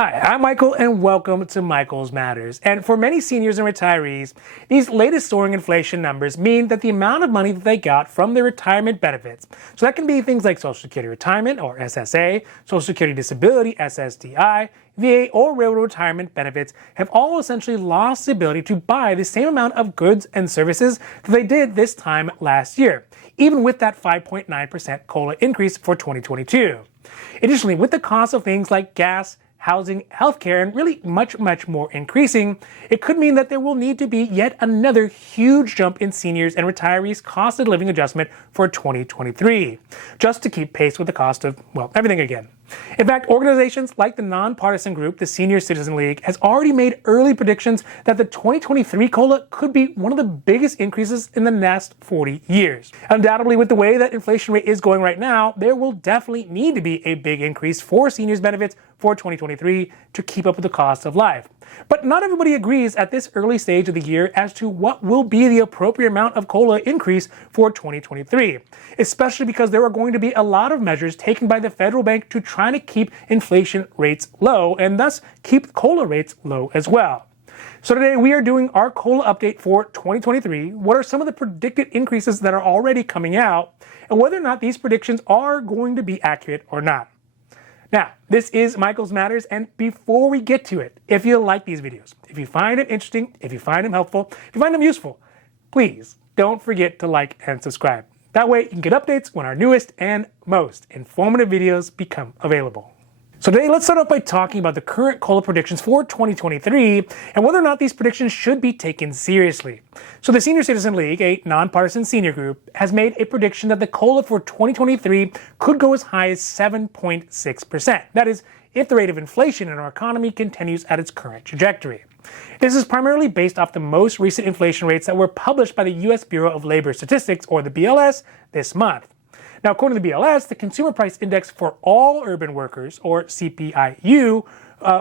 Hi, I'm Michael and welcome to Michael's Matters. And for many seniors and retirees, these latest soaring inflation numbers mean that the amount of money that they got from their retirement benefits, so that can be things like Social Security Retirement or SSA, Social Security Disability SSDI, VA or railroad retirement benefits, have all essentially lost the ability to buy the same amount of goods and services that they did this time last year, even with that 5.9% COLA increase for 2022. Additionally, with the cost of things like gas, housing, healthcare, and really much more increasing, it could mean that there will need to be yet another huge jump in seniors and retirees' cost of living adjustment for 2023, just to keep pace with the cost of, well, everything again. In fact, organizations like the nonpartisan group, the Senior Citizen League, has already made early predictions that the 2023 COLA could be one of the biggest increases in the next 40 years. Undoubtedly, with the way that inflation rate is going right now, there will definitely need to be a big increase for seniors benefits for 2023 to keep up with the cost of life. But not everybody agrees at this early stage of the year as to what will be the appropriate amount of COLA increase for 2023, especially because there are going to be a lot of measures taken by the federal bank to try to keep inflation rates low and thus keep COLA rates low as well. So today we are doing our COLA update for 2023. What are some of the predicted increases that are already coming out, and whether or not these predictions are going to be accurate or not. Now, this is Michael's Matters, and before we get to it, if you like these videos, if you find them interesting, if you find them helpful, if you find them useful, please don't forget to like and subscribe. That way you can get updates when our newest and most informative videos become available. So today, let's start off by talking about the current COLA predictions for 2023 and whether or not these predictions should be taken seriously. So the Senior Citizen League, a nonpartisan senior group, has made a prediction that the COLA for 2023 could go as high as 7.6%. That is, if the rate of inflation in our economy continues at its current trajectory. This is primarily based off the most recent inflation rates that were published by the U.S. Bureau of Labor Statistics, or the BLS, this month. Now, according to the BLS, the Consumer Price Index for all urban workers, or CPIU,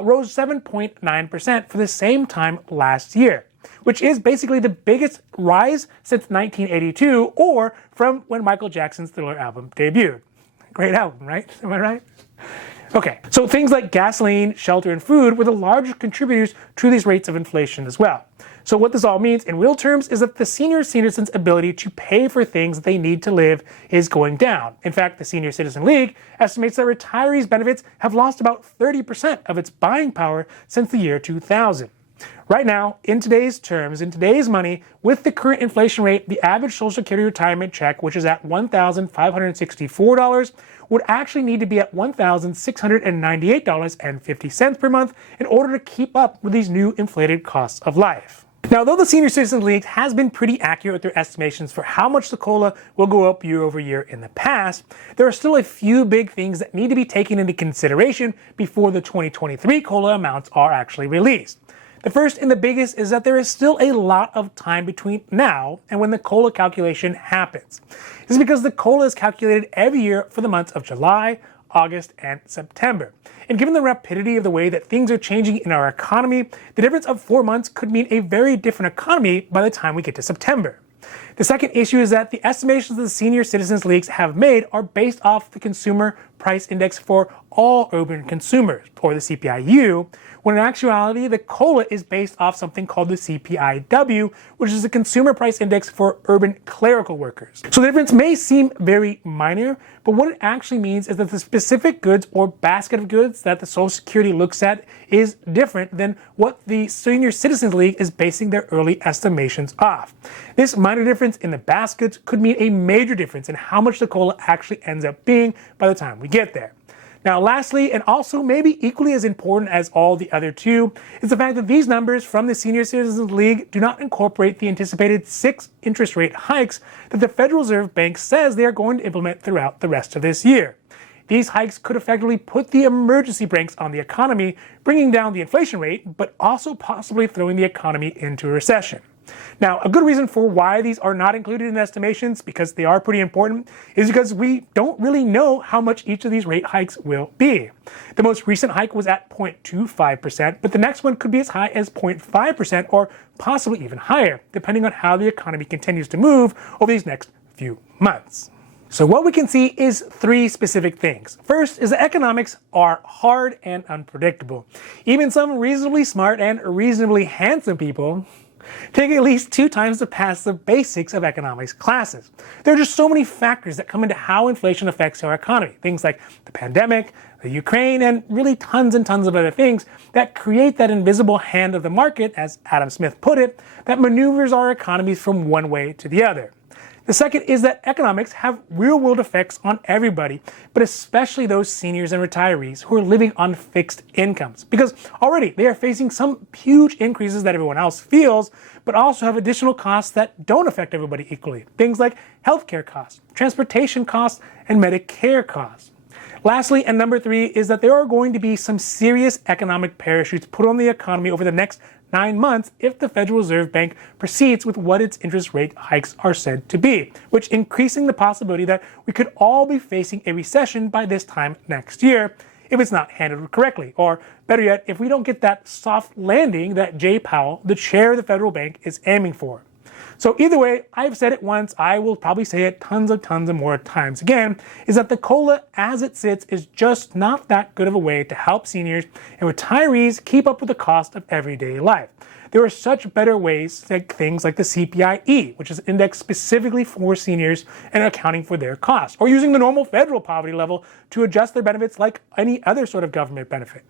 rose 7.9% for the same time last year, which is basically the biggest rise since 1982, or from when Michael Jackson's Thriller album debuted. Great album, right? Am I right? Okay, so things like gasoline, shelter, and food were the largest contributors to these rates of inflation as well. So what this all means in real terms is that the senior citizen's ability to pay for things they need to live is going down. In fact, the Senior Citizen League estimates that retirees' benefits have lost about 30% of its buying power since the year 2000. Right now, in today's terms, in today's money, with the current inflation rate, the average Social Security retirement check, which is at $1,564, would actually need to be at $1,698.50 per month in order to keep up with these new inflated costs of life. Now, though the Senior Citizen League has been pretty accurate with their estimations for how much the COLA will go up year over year in the past, there are still a few big things that need to be taken into consideration before the 2023 COLA amounts are actually released. The first and the biggest is that there is still a lot of time between now and when the COLA calculation happens. This is because the COLA is calculated every year for the months of July, August, and September. And given the rapidity of the way that things are changing in our economy, the difference of 4 months could mean a very different economy by the time we get to September. The second issue is that the estimations the Senior Citizens Leagues have made are based off the Consumer Price Index for all urban consumers, or the CPIU, when in actuality the COLA is based off something called the CPIW, which is the Consumer Price Index for urban clerical workers. So the difference may seem very minor, but what it actually means is that the specific goods or basket of goods that the Social Security looks at is different than what the Senior Citizens League is basing their early estimations off. This minor difference in the baskets could mean a major difference in how much the COLA actually ends up being by the time we get there. Now, lastly, and also maybe equally as important as all the other two, is the fact that these numbers from the Senior Citizens League do not incorporate the anticipated 6 interest rate hikes that the Federal Reserve Bank says they are going to implement throughout the rest of this year. These hikes could effectively put the emergency brakes on the economy, bringing down the inflation rate, but also possibly throwing the economy into a recession. Now, a good reason for why these are not included in estimations, because they are pretty important, is because we don't really know how much each of these rate hikes will be. The most recent hike was at 0.25%, but the next one could be as high as 0.5% or possibly even higher, depending on how the economy continues to move over these next few months. So what we can see is three specific things. First is that economics are hard and unpredictable. Even some reasonably smart and reasonably handsome people take at least 2 times to pass the basics of economics classes. There are just so many factors that come into how inflation affects our economy. Things like the pandemic, the Ukraine, and really tons and tons of other things that create that invisible hand of the market, as Adam Smith put it, that maneuvers our economies from one way to the other. The second is that economics have real-world effects on everybody, but especially those seniors and retirees who are living on fixed incomes, because already they are facing some huge increases that everyone else feels, but also have additional costs that don't affect everybody equally. Things like healthcare costs, transportation costs, and Medicare costs. Lastly, and number 3, is that there are going to be some serious economic parachutes put on the economy over the next 9 months if the Federal Reserve Bank proceeds with what its interest rate hikes are said to be, which increasing the possibility that we could all be facing a recession by this time next year if it's not handled correctly, or better yet, if we don't get that soft landing that Jay Powell, the chair of the federal bank, is aiming for. So either way, I've said it once, I will probably say it tons and more times again, is that the COLA as it sits is just not that good of a way to help seniors and retirees keep up with the cost of everyday life. There are such better ways, like things like the CPIE, which is indexed specifically for seniors and accounting for their costs, or using the normal federal poverty level to adjust their benefits like any other sort of government benefit.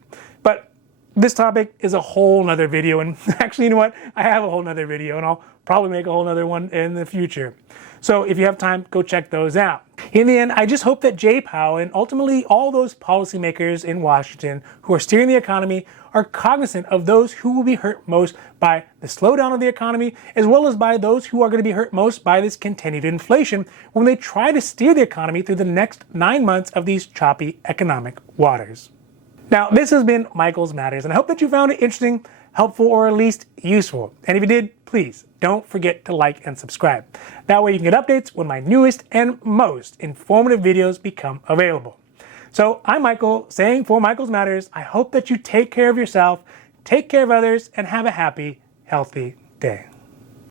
But this topic is a whole nother video, and actually, you know what? I have a whole nother video, and I'll probably make a whole nother one in the future. So if you have time, go check those out. In the end, I just hope that Jay Powell and ultimately all those policymakers in Washington who are steering the economy are cognizant of those who will be hurt most by the slowdown of the economy, as well as by those who are going to be hurt most by this continued inflation when they try to steer the economy through the next 9 months of these choppy economic waters. Now, this has been Michael's Matters, and I hope that you found it interesting, helpful, or at least useful. And if you did, please don't forget to like and subscribe. That way you can get updates when my newest and most informative videos become available. So I'm Michael, saying for Michael's Matters, I hope that you take care of yourself, take care of others, and have a happy, healthy day.